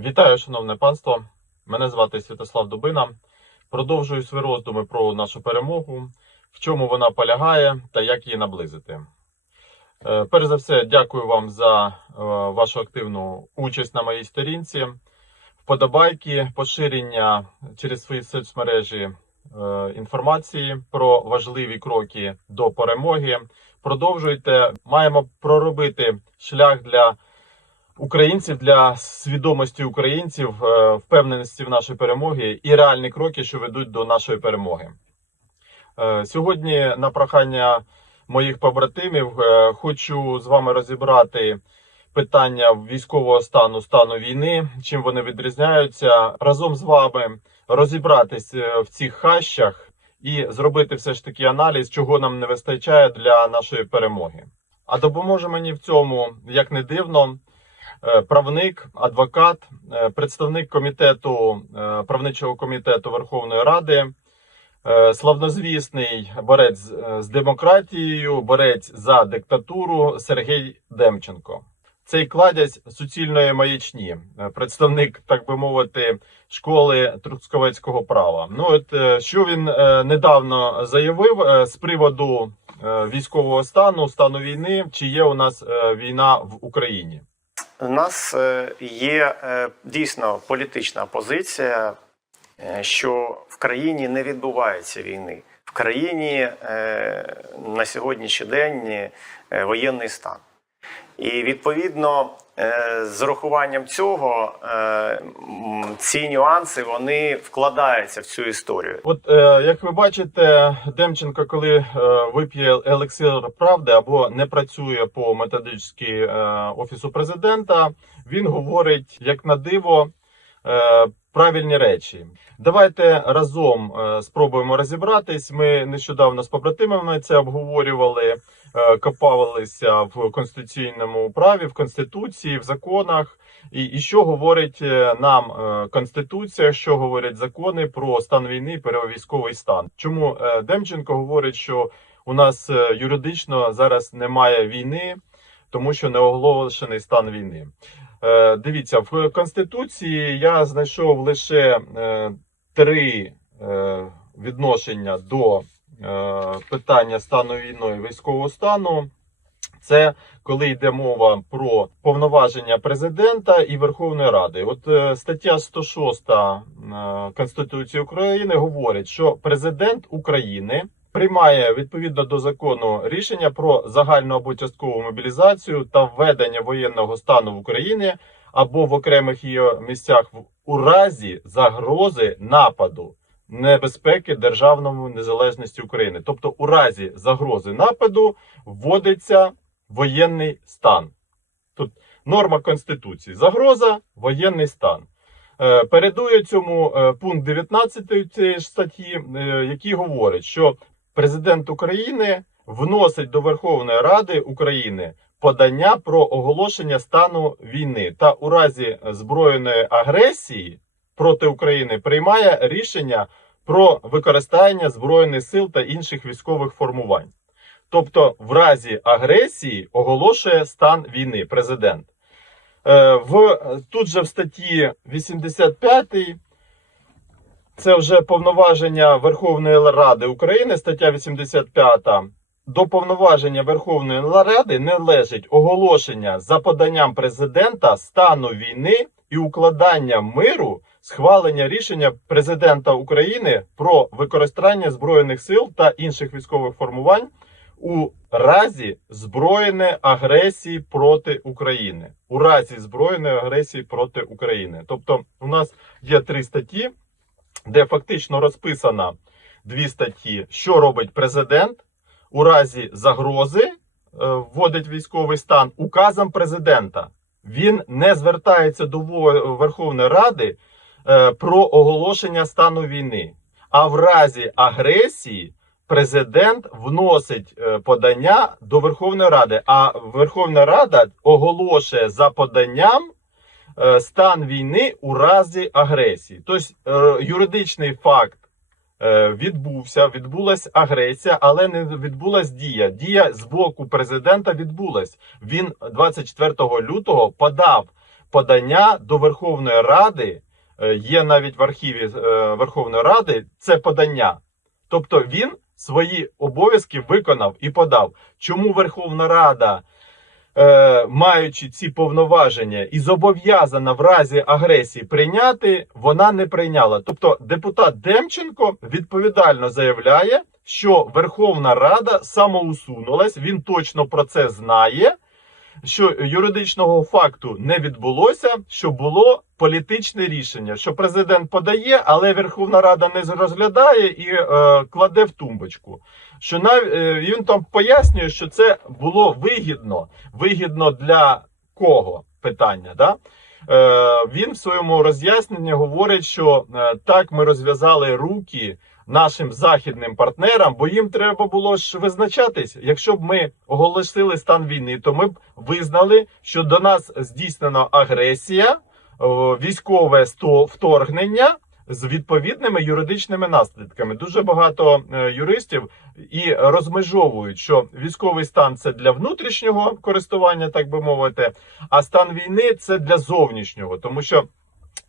Вітаю, шановне панство. Мене звати Святослав Дубина. Продовжую свої роздуми про нашу перемогу, в чому вона полягає та як її наблизити. Е, Перш за все, дякую вам за е, вашу активну участь на моїй сторінці, вподобайки, поширення через свої соцмережі е, інформації про важливі кроки до перемоги. Продовжуйте. Маємо проробити шлях для українців для свідомості українців, е, впевненості в нашій перемогі і реальні кроки, що ведуть до нашої перемоги. Е, Сьогодні, на прохання моїх побратимів, е, хочу з вами розібрати питання військового стану, стану війни, чим вони відрізняються, разом з вами розібратись в цих хащах і зробити все ж таки аналіз, чого нам не вистачає для нашої перемоги. А допоможе мені в цьому, як не дивно, правник, адвокат, е, представник комітету е, правничого комітету Верховної Ради, е, славнозвісний борець е, з демократією, борець за диктатуру Сергій Демченко. Цей кладязь суцільної маячні, е, представник, так би мовити, школи трускавецького права. Ну от е, що він е, недавно заявив е, з приводу е, військового стану, стану війни, чи є у нас е, війна в Україні? У нас е, є е, дійсно політична позиція, е, що в країні не відбувається війни. В країні на сьогоднішній день воєнний стан. І відповідно з урахуванням цього е, ці нюанси вони вкладаються в цю історію. От е, як ви бачите, Демченко, коли е, вип'є елексир правди або не працює по методичці е, офісу президента, він говорить як на диво е, правильні речі. Давайте разом е, спробуємо розібратись. Ми нещодавно з побратимами це обговорювали, е, копалися в конституційному праві, в конституції, в законах. І, і що говорить е, нам конституція, що говорять закони про стан війни, про військовий стан? Чому Демченко говорить, що у нас юридично зараз немає війни, тому що не оголошений стан війни? Е, Дивіться, в конституції я знайшов лише е, три е, відношення до питання стану війни і військового стану. Це коли йде мова про повноваження президента і Верховної Ради. От стаття 106 е, Конституції України говорить, що президент України приймає відповідно до закону рішення про загальну або часткову мобілізацію та введення воєнного стану в Україні або в окремих її місцях у разі загрози нападу небезпеки державному незалежності України. Тобто, у разі загрози нападу вводиться воєнний стан. Тут норма Конституції. Загроза, воєнний стан. Е, Передує цьому е, пункт 19 цієї статті, е, який говорить, що президент України вносить до Верховної Ради України подання про оголошення стану війни та у разі збройної агресії проти України приймає рішення про використання збройних сил та інших військових формувань. Тобто, в разі агресії оголошує стан війни президент. Е, В тут же в статті 85 це вже повноваження Верховної Ради України, стаття 85. До повноваження Верховної Ради належить оголошення за поданням президента стану війни і укладання миру, схвалення рішення президента України про використання збройних сил та інших військових формувань у разі збройної агресії проти України. У разі збройної агресії проти України. Тобто, у нас є три статті, де фактично розписано дві статті, що робить президент у разі загрози, е, вводить військовий стан указом президента. Він не звертається до Верховної Ради е, про оголошення стану війни. А в разі агресії президент вносить е, подання до Верховної Ради, а Верховна Рада оголошує за поданням стан війни у разі агресії. Тобто е, юридичний факт е, відбувся, відбулася агресія, але не відбулась дія. Дія з боку президента відбулась. Він 24 лютого подав подання до Верховної Ради. е, Є навіть в архіві е, Верховної Ради це подання. Тобто він свої обов'язки виконав і подав. Чому Верховна Рада, е, маючи ці повноваження і зобов'язана в разі агресії прийняти, вона не прийняла. Тобто депутат Демченко відповідально заявляє, що Верховна Рада самоусунулась, він точно про це знає. Що юридичного факту не відбулося, що було політичне рішення, що президент подає, але Верховна Рада не розглядає і е, кладе в тумбочку. Що нав... е, він там пояснює, що це було вигідно. Вигідно для кого? Питання, да? Е, він в своєму роз'ясненні говорить, що е, так ми розв'язали руки нашим західним партнерам, бо їм треба було ж визначатись. Якщо б ми оголосили стан війни, то ми б визнали, що до нас здійснено агресія, військове вторгнення. З відповідними юридичними наслідками дуже багато е, юристів і розмежовують, що військовий стан це для внутрішнього користування, так би мовити, а стан війни це для зовнішнього, тому що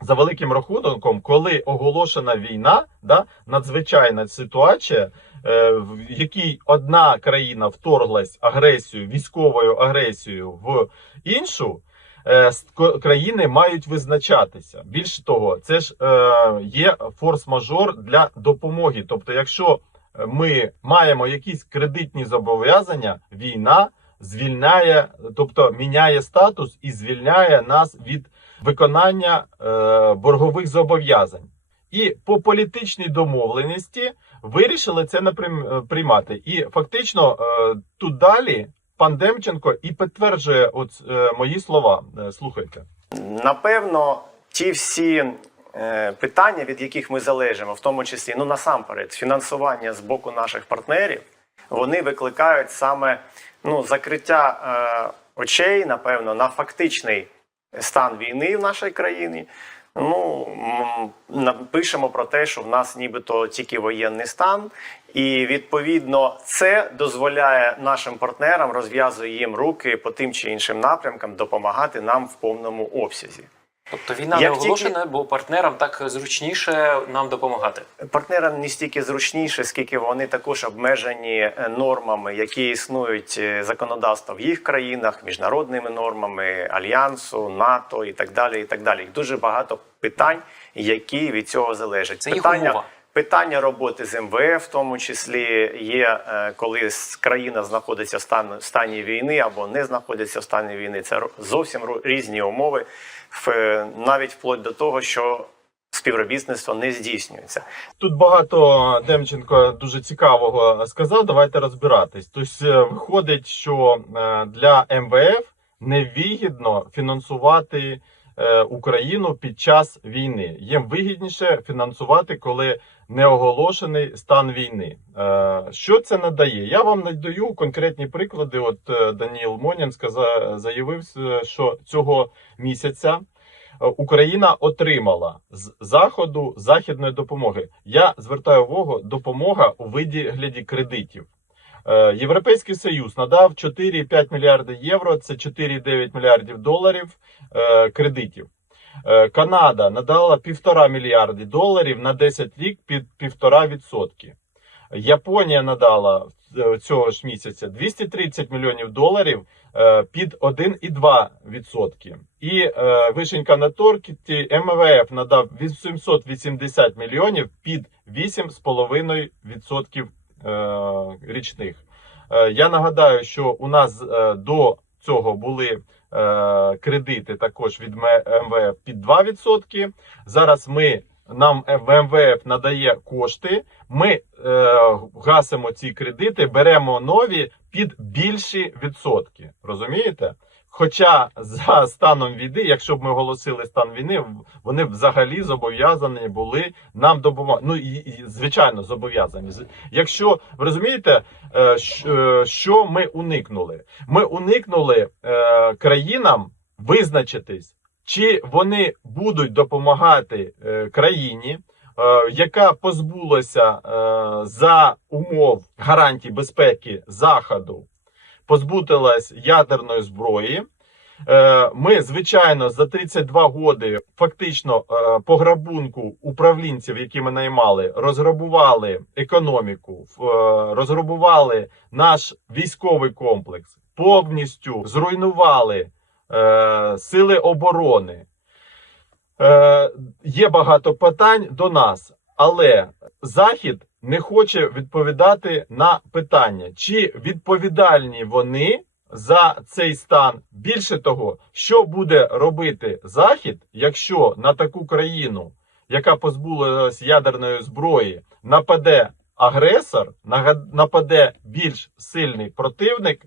за великим рахунком, коли оголошена війна, да, надзвичайна ситуація, е, в якій одна країна вторглась агресією, військовою агресією в іншу. Е, Країни мають визначатися. Більше того, це ж е, є форс-мажор для допомоги. Тобто, якщо е, ми маємо якісь кредитні зобов'язання, війна звільняє, тобто міняє статус і звільняє нас від виконання боргових зобов'язань. І по політичній домовленості вирішили це приймати. І фактично тут далі пан Демченко і підтверджує от, е, мої слова. Е, Слухайте. Напевно, ті всі е, питання, від яких ми залежимо, в тому числі, ну насамперед, фінансування з боку наших партнерів, вони викликають саме ну, закриття е, очей, напевно, на фактичний стан війни в нашій країні. Ну, напишемо про те, що в нас нібито тільки воєнний стан, і відповідно це дозволяє нашим партнерам розв'язує їм руки по тим чи іншим напрямкам допомагати нам в повному обсязі. Тобто війна не Як тільки- бо партнерам так зручніше нам допомагати. Партнерам не стільки зручніше, скільки вони також обмежені е, нормами, які існують е, законодавства в їх країнах, міжнародними нормами альянсу, НАТО і так далі. І так далі. Їх дуже багато питань, які від цього залежать. Це їх питання, умова. питання роботи з МВФ, в тому числі, є е, коли країна знаходиться в стан- стані війни або не знаходиться в стані війни. Це зовсім різні умови, навіть вплоть до того, що співробітництво не здійснюється. Тут багато Демченко дуже цікавого сказав. Давайте розбиратись. Тобто е, виходить, що е, для МВФ невигідно фінансувати е, Україну під час війни. Їм вигідніше фінансувати, коли не оголошений стан війни. Е, Що це надає? Я вам надаю конкретні приклади. От е, Даніл Монін сказав, заявив, е, що цього місяця. Україна отримала з заходу західної допомоги. Я звертаю увагу, допомога у виді кредитів. Європейський Союз надав 4,5 мільярди євро, це 4,9 мільярдів доларів кредитів. Е, Канада надала 1,5 мільярди доларів на 10 рік під 1,5%. Японія надала е, цього ж місяця 230 мільйонів доларів е, під 1,2%. І вишенька на торті МВФ надав 880 мільйонів під 8,5% е, річних. Я нагадаю, що у нас до цього були кредити також від МВФ під 2%. Зараз ми нам МВФ надає кошти. Ми е, гасимо ці кредити, беремо нові під більші відсотки. Розумієте? Хоча за станом війни, якщо б ми оголосили стан війни, вони взагалі зобов'язані були нам допомагати. Ну і, звичайно, зобов'язані. Якщо ви розумієте, е, е, що ми уникнули? Ми уникнули е, країнам визначитись, чи вони будуть допомагати країні, яка позбулася за умов гарантій безпеки Заходу, позбутилась ядерної зброї. Е, Ми, звичайно, за 32 годи фактично е, по грабунку управлінців, які ми наймали, розграбували економіку, е, розграбували наш військовий комплекс, повністю зруйнували сили оборони. Є багато питань до нас, але Захід не хоче відповідати на питання, чи відповідальні вони за цей стан. Більше того, що буде робити Захід, якщо на таку країну, яка позбулась ядерної зброї, нападе агресор, нападе більш сильний противник.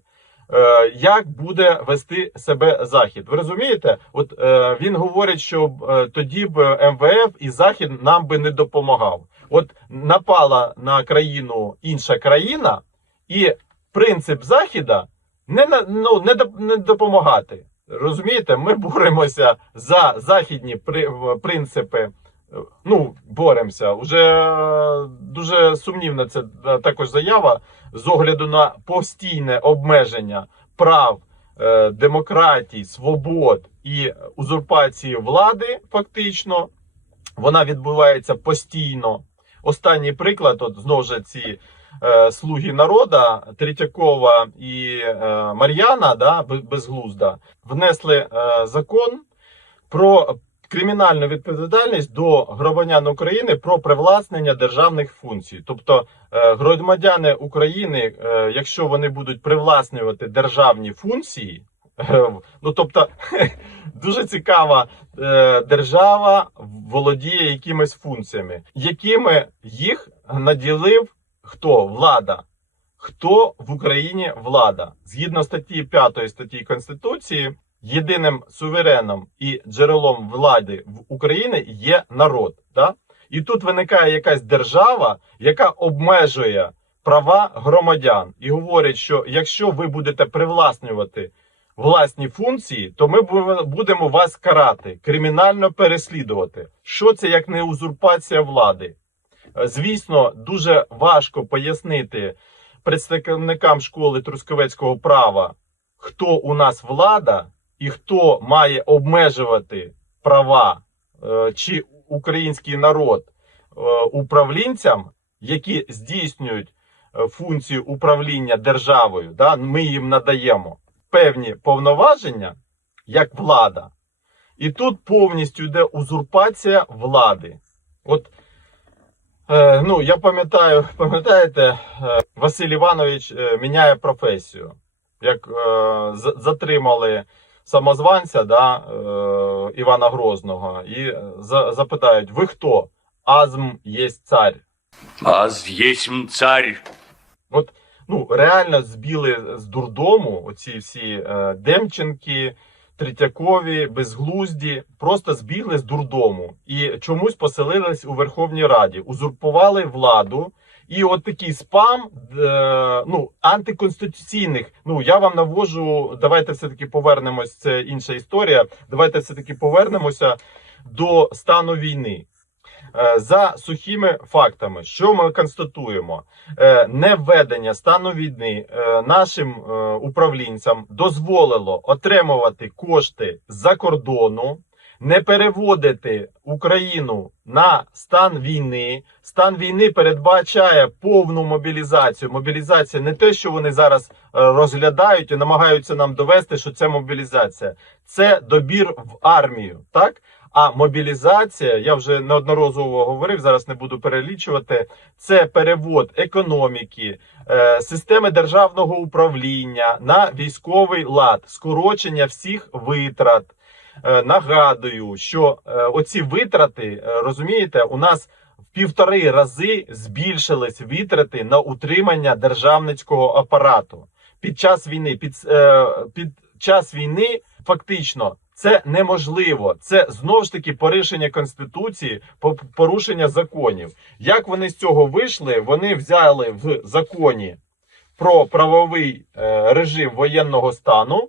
е, Як буде вести себе захід? Ви розумієте? От е, він говорить, що е, тоді б МВФ і Захід нам би не допомагав. От напала на країну інша країна, і принцип Західа не ну, не, допомагати. Розумієте, ми боремося за західні принципи. Ну, боремося. Уже е, дуже сумнівна це е, також заява з огляду на постійне обмеження прав, е, демократії, свобод і узурпації влади, фактично, вона відбувається постійно. Останній приклад, от знову ж ці е, слуги народа, Третьякова і е, Мар'яна, да, безглузда, внесли е, закон про кримінальну відповідальність до громадян України про привласнення державних функцій. Тобто е, громадяни України, е, якщо вони будуть привласнювати державні функції, ну тобто дуже цікава е, держава володіє якимись функціями, якими їх наділив хто влада. Хто в Україні влада? Згідно статті 5 статті Конституції, єдиним сувереном і джерелом влади в Україні є народ. Да? І тут виникає якась держава, яка обмежує права громадян і говорить, що якщо ви будете привласнювати власні функції, то ми будемо вас карати, кримінально переслідувати. Що це як не узурпація влади? Е, Звісно, дуже важко пояснити представникам школи трускавецького права, хто у нас влада і хто має обмежувати права е, чи український народ е, управлінцям, які здійснюють функцію управління державою. Да? Ми їм надаємо певні повноваження як влада. І тут повністю йде узурпація влади. От Е, ну, я пам'ятаю, пам'ятаєте, е, Василь Іванович е, міняє професію. Як е, затримали самозванця да, е, Івана Грозного і е, за, запитають: ви хто? Азм є цар. Аз есмь царь. От ну реально збіли з дурдому оці всі е, Демченки, Третьякові, безглузді, просто збігли з дурдому і чомусь поселились у Верховній Раді, узурпували владу. І от такий спам е, ну, антиконституційних. Ну я вам навожу. Давайте все таки повернемось. Це інша історія. Давайте все таки повернемося до стану війни. Е, За сухими фактами, що ми констатуємо, Е, невведення стану війни е, нашим управлінцям дозволило отримувати кошти з-за кордону, не переводити Україну на стан війни. Стан війни передбачає повну мобілізацію. Мобілізація не те, що вони зараз розглядають і намагаються нам довести, що це мобілізація, це добір в армію. Так а мобілізація, я вже неодноразово говорив, зараз не буду перелічувати. Це перевод економіки, е, системи державного управління на військовий лад, скорочення всіх витрат. Е, Нагадую, що е, оці витрати, розумієте, у нас в півтори рази збільшились витрати на утримання державницького апарату під час війни. Під, під час війни фактично це неможливо. Це знову ж таки порушення конституції, по- порушення законів. Як вони з цього вийшли? Вони взяли в законі про правовий е, режим воєнного стану,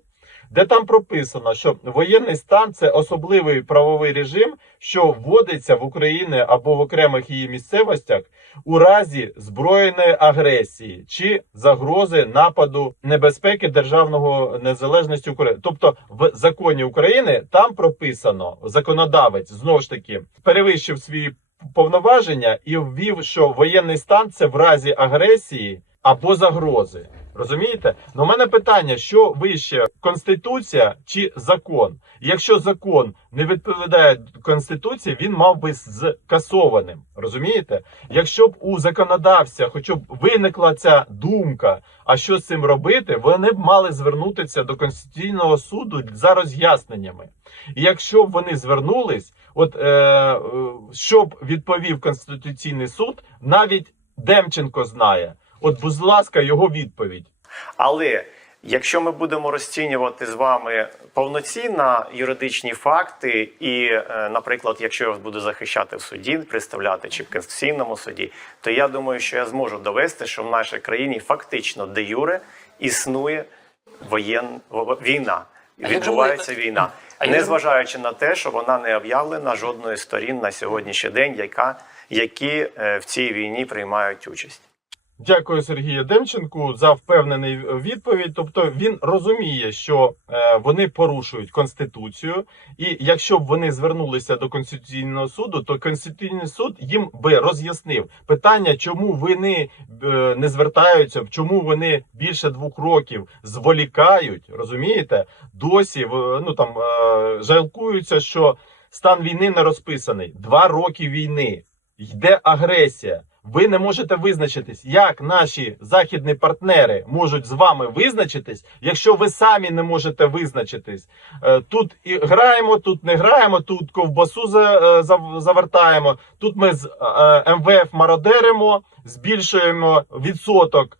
де там прописано, що воєнний стан це особливий правовий режим, що вводиться в Україні або в окремих її місцевостях у разі збройної агресії чи загрози нападу небезпеки державного незалежності України. Тобто в законі України там прописано законодавець знову ж таки перевищив свої повноваження і ввів, що воєнний стан це в разі агресії або загрози. Розумієте? Ну, у мене питання: що вище конституція чи закон? Якщо закон не відповідає конституції, він мав би скасованим. Розумієте? Якщо б у законодавця, хоча б виникла ця думка, а що з цим робити, вони б мали звернутися до конституційного суду за роз'ясненнями. І якщо б вони звернулись, от е, е, що б відповів конституційний суд, навіть Демченко знає. От, будь ласка, його відповідь. Але якщо ми будемо розцінювати з вами повноцінно юридичні факти, і, е, наприклад, якщо я вас буду захищати в суді, представляти чи в конституційному суді, то я думаю, що я зможу довести, що в нашій країні фактично де юре існує воєн... війна. А як же Відбувається війна, А як незважаючи на те, що вона не об'явлена жодною з сторін на сьогоднішній день, яка які е, в цій війні приймають участь. Дякую Сергію Демченку за впевнений відповідь. Тобто він розуміє, що е, вони порушують конституцію, і якщо б вони звернулися до конституційного суду, то конституційний суд їм би роз'яснив питання, чому вони е, не звертаються, чому вони більше двох років зволікають, розумієте? Досі ну там е, жалкуються, що стан війни не розписаний. Два роки війни йде агресія. Ви не можете визначитись, як наші західні партнери можуть з вами визначитись, якщо ви самі не можете визначитись. Е, Тут і граємо, тут не граємо, тут ковбасу е, завертаємо. Тут ми з е, МВФ мародеримо, збільшуємо відсоток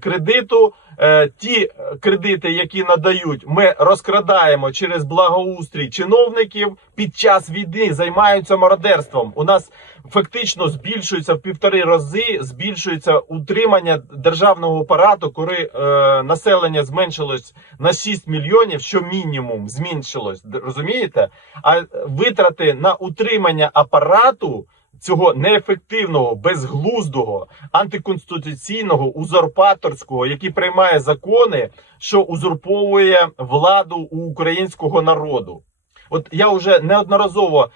кредиту. Е, Ті кредити, які надають, ми розкрадаємо через благоустрій чиновників під час війни, займаються мародерством. У нас фактично збільшується в півтори рази, збільшується утримання державного апарату, коли е, населення зменшилось на 6 мільйонів, що мінімум зменшилось. Розумієте? А витрати на утримання апарату. Цього неефективного, безглуздого, антиконституційного, узурпаторського, який приймає закони, що узурповує владу у українського народу. От я вже неодноразово е,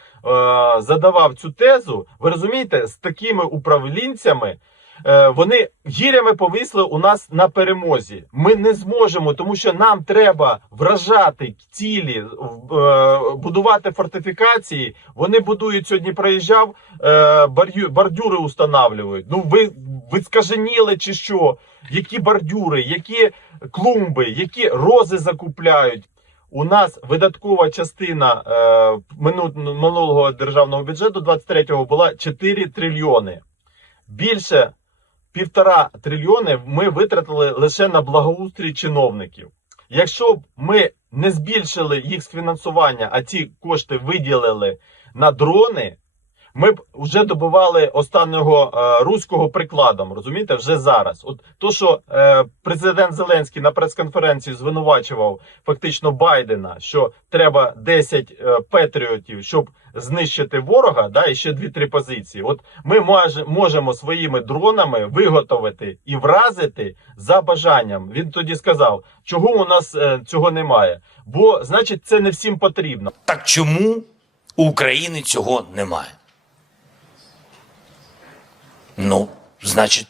задавав цю тезу. Ви розумієте, з такими управлінцями вони гірями повисли у нас на перемозі. Ми не зможемо, тому що нам треба вражати цілі, е, будувати фортифікації. Вони будують сьогодні. Проїжджав е, бордюри устанавлюють. Ну ви, ви скаженіли чи що? Які бордюри, які клумби, які рози закупляють. У нас видаткова частина е, минулого державного бюджету 23-го була 4 трильйони. Більше півтора трильйони ми витратили лише на благоустрій чиновників. Якщо б ми не збільшили їх фінансування, а ці кошти виділили на дрони, ми б вже добивали останнього е, руського прикладом. Розумієте, вже зараз. От то, що е, президент Зеленський на прес-конференції звинувачував фактично Байдена, що треба 10 е, патріотів, щоб знищити ворога, да, і ще 2-3 позиції. От ми маже- можемо своїми дронами виготовити і вразити за бажанням. Він тоді сказав, чого у нас е, цього немає. Бо, значить, це не всім потрібно. Так чому у України цього немає? Ну, значить,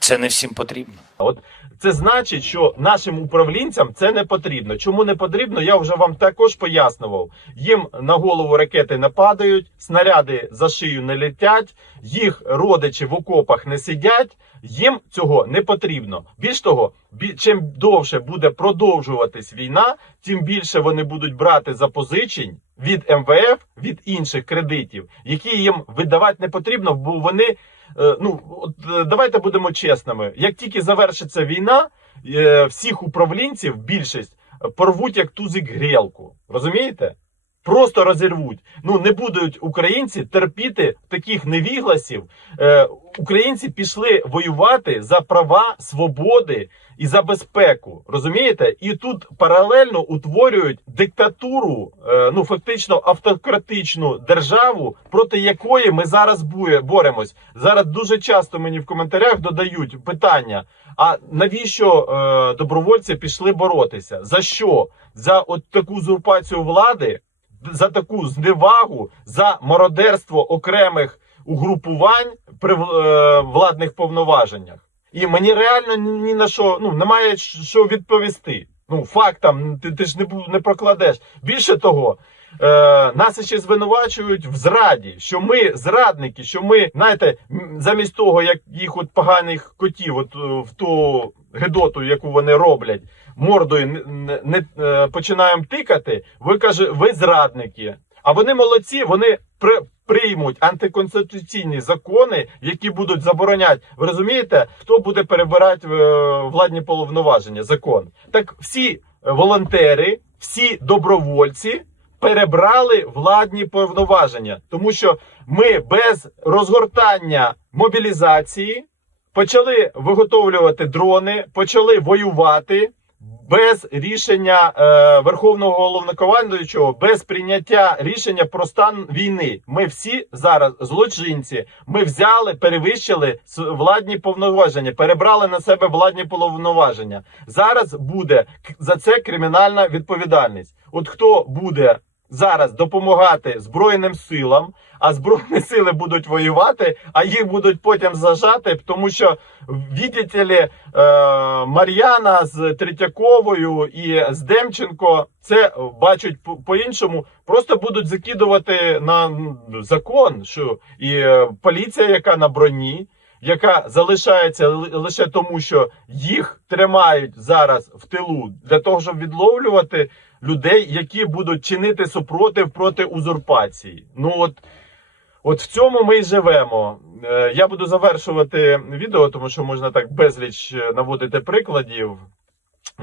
це не всім потрібно. От це значить, що нашим управлінцям це не потрібно. Чому не потрібно? Я вже вам також пояснював. Їм на голову ракети не падають, снаряди за шию не летять, їх родичі в окопах не сидять. Їм цього не потрібно. Більш того, чим довше буде продовжуватись війна, тим більше вони будуть брати запозичень від МВФ, від інших кредитів, які їм видавати не потрібно, бо вони ну от е, давайте будемо чесними. Як тільки завершиться війна, е, всіх управлінців більшість е, порвуть як тузик грілку. Розумієте? Просто розірвуть. Ну не будуть українці терпіти таких невігласів. Е, українці пішли воювати за права, свободи і за безпеку. Розумієте? І тут паралельно утворюють диктатуру, е, ну фактично автократичну державу, проти якої ми зараз боремось. Зараз дуже часто мені в коментарях додають питання: а навіщо е, добровольці пішли боротися? За що? За от таку узурпацію влади, за таку зневагу, за мародерство окремих угрупувань при е, владних повноваженнях. І мені реально ні на що ну немає що відповісти. Ну фактам ти, ти ж не не прокладеш. Більше того, е, нас ще звинувачують в зраді, що ми зрадники, що ми, знаєте, замість того, як їх от поганих котів, от е, в ту гедоту, яку вони роблять, мордою не, не, не починаємо тикати. Ви каже, ви зрадники. А вони молодці, вони при, приймуть антиконституційні закони, які будуть забороняти. Ви розумієте, хто буде перебирати е, владні повноваження? Закон. Так всі волонтери, всі добровольці перебрали владні повноваження, тому що ми без розгортання мобілізації почали виготовлювати дрони, почали воювати. Без рішення е, Верховного головнокомандуючого, без прийняття рішення про стан війни, ми всі зараз злочинці. Ми взяли, перевищили владні повноваження, перебрали на себе владні повноваження. Зараз буде за це кримінальна відповідальність. От хто буде зараз допомагати збройним силам, а збройні сили будуть воювати, а їх будуть потім зажати, тому що видите ли, е, Мар'яна з Третьяковою і з Демченко це бачать по- по-іншому. Просто будуть закидувати на закон, що і е, поліція, яка на броні. Яка залишається лише тому, що їх тримають зараз в тилу для того, щоб відловлювати людей, які будуть чинити супротив проти узурпації. Ну от От в цьому ми й живемо. Е, Я буду завершувати відео, тому що можна так безліч е, наводити прикладів.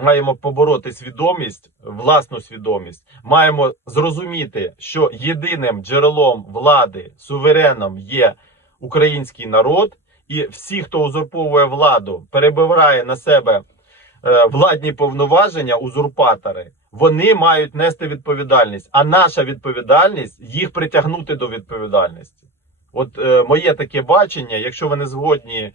Маємо побороти свідомість, власну свідомість. Маємо зрозуміти, що єдиним джерелом влади, сувереном є український народ, і всі, хто узурповує владу, перебирає на себе владні повноваження, узурпатори, вони мають нести відповідальність. А наша відповідальність їх притягнути до відповідальності. От е, моє таке бачення. Якщо ви не згодні, е,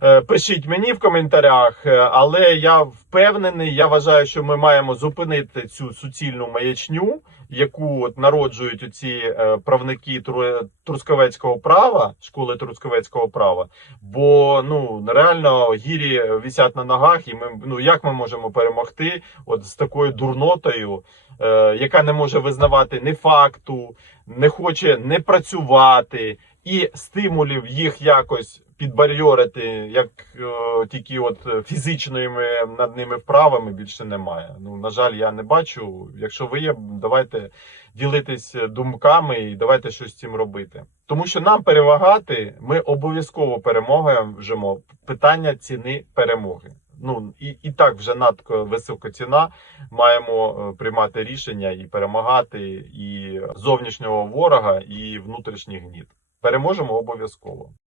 пишіть мені в коментарях. е, Але я впевнений, я вважаю, що ми маємо зупинити цю суцільну маячню, яку от народжують оці е, правники тру- трускавецького права, школи трускавецького права. Бо ну реально гірі висять на ногах, і ми ну як ми можемо перемогти от з такою дурнотою, е, яка не може визнавати ні факту, не хоче не працювати, і стимулів їх якось підбарьорити, як е, тільки от фізичними над ними вправами більше немає. Ну на жаль, я не бачу. Якщо ви є, давайте ділитись думками і давайте щось з цим робити. Тому що нам перемагати, ми обов'язково переможемо. Питання ціни перемоги. Ну і, і так вже надто висока ціна. Маємо е, приймати рішення і перемагати і зовнішнього ворога, і внутрішній гніт. Переможемо обов'язково.